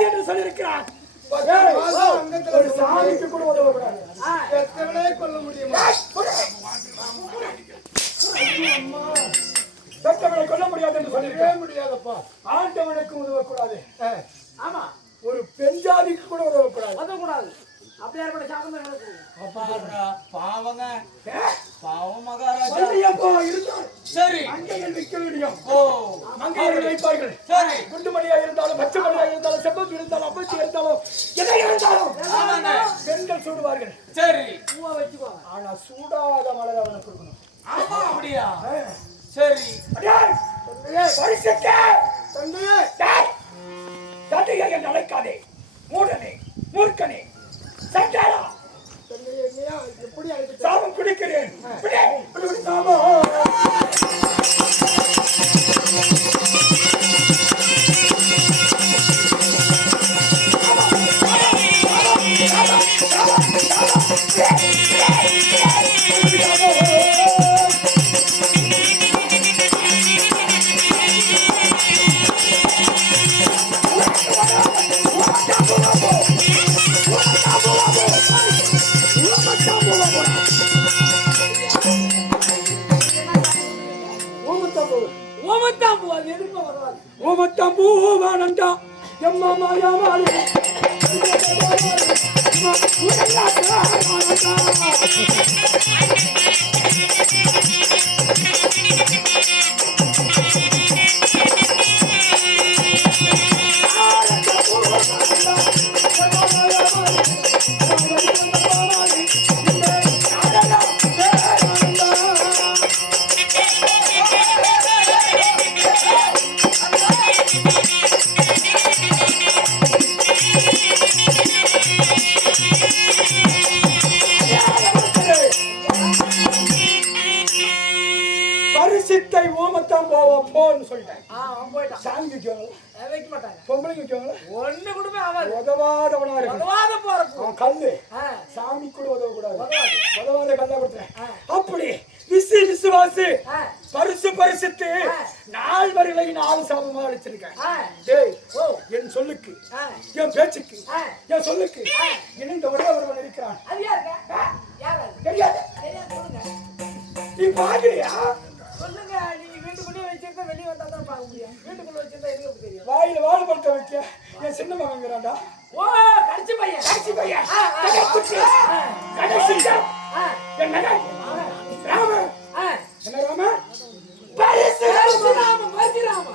உதவக்கூடாது என்று சொல்லியிருக்கிறார். ஒரு சாமிக்கு கூட உதவக்கூடாது. கொள்ள முடியுமா? பெற்றவனை கொல்ல முடியாது என்று சொல்லியிருக்கேன். முடியாதப்பா. ஆண்டவனுக்கு உதவக்கூடாது. ஆமா, ஒரு பெண் ஜாதிக்கு கூட உதவக்கூடாது. உதவக்கூடாது. அப்படியே ஏற்பட்ட சாபம் தான் நடக்கும். பாவங்க ஏ? பாவம் மகாராஜா. வள்ளியப்பா இருந்தால் சரி மங்கைகள் விற்க முடியும். ஓ மங்கைகள் வைப்பார்கள். சரி குண்டுமணியா இருந்தாலும் பச்சை மணியா இருந்தாலும் செவ்வந்தி இருந்தாலும் அப்பச்சி இருந்தாலும் எதை இருந்தாலும் பெண்கள் சூடுவார்கள். சரி பூவா வச்சுக்குவாங்க. ஆனா சூடாத மலர் அவனுக்கு கொடுக்கணும். அப்படியா? சரி பரிசுக்கு தந்தையை என்று அழைக்காதே. மூடனே, மூர்க்கனே, சண்டாளா, சாபம் குடிக்கிறேன். சாபம் ஓமத்தம்பூவானந்தா எம்மா மாயாவாளி பரிசுத்தை ஓமத்தான் போன்னு சொல்லிட்டேன். சாமி வைக்குவாங்களா? வைக்க மாட்டாங்க. பொம்பளைக்கு வைக்குவாங்களா? ஒண்ணு கூட ஆகாது. உதவாதவனா இருக்கு. உதவாத போறப்போ கல்லு சாமி கூட உதவக்கூடாது. உதவாத கல்லா கொடுத்தேன். அப்படி விசுவாசி பரிசுத்து நாள் வரையில 4 சாபமா அடிச்சிருக்கேன். டேய் என் சொல்லுக்கு என் பேச்சுக்கு என் சொல்லுக்கு இணைந்த ஒருவன் இருக்கிறான். அது யாருங்க? யாரு? தெரியாது. சொல்லுங்க. நீ பாக்கலையா? சொல்லுங்க. நீ வீட்டுக்குள்ளே வச்சிருந்தா வெளியே வந்தா தான் பார்க்க முடியும். வீட்டுக்குள்ள வச்சிருந்தா எனக்கு தெரியும். வாயில வாழை பழத்தை வைக்க என் சின்ன மகங்கிறான்டா. ஓ கடிச்சு பையன். என்ன ராம? என்ன ராம?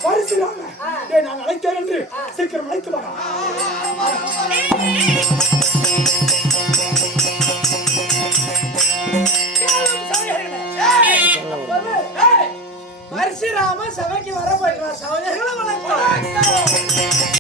பரிசுராம. டேய் நான் அழைத்தேன் என்று சீக்கிரம் அழைத்து வாடா. பரிசுராம சபைக்கு வர போயிடுறான். சகோதரர்களை வணக்கம்.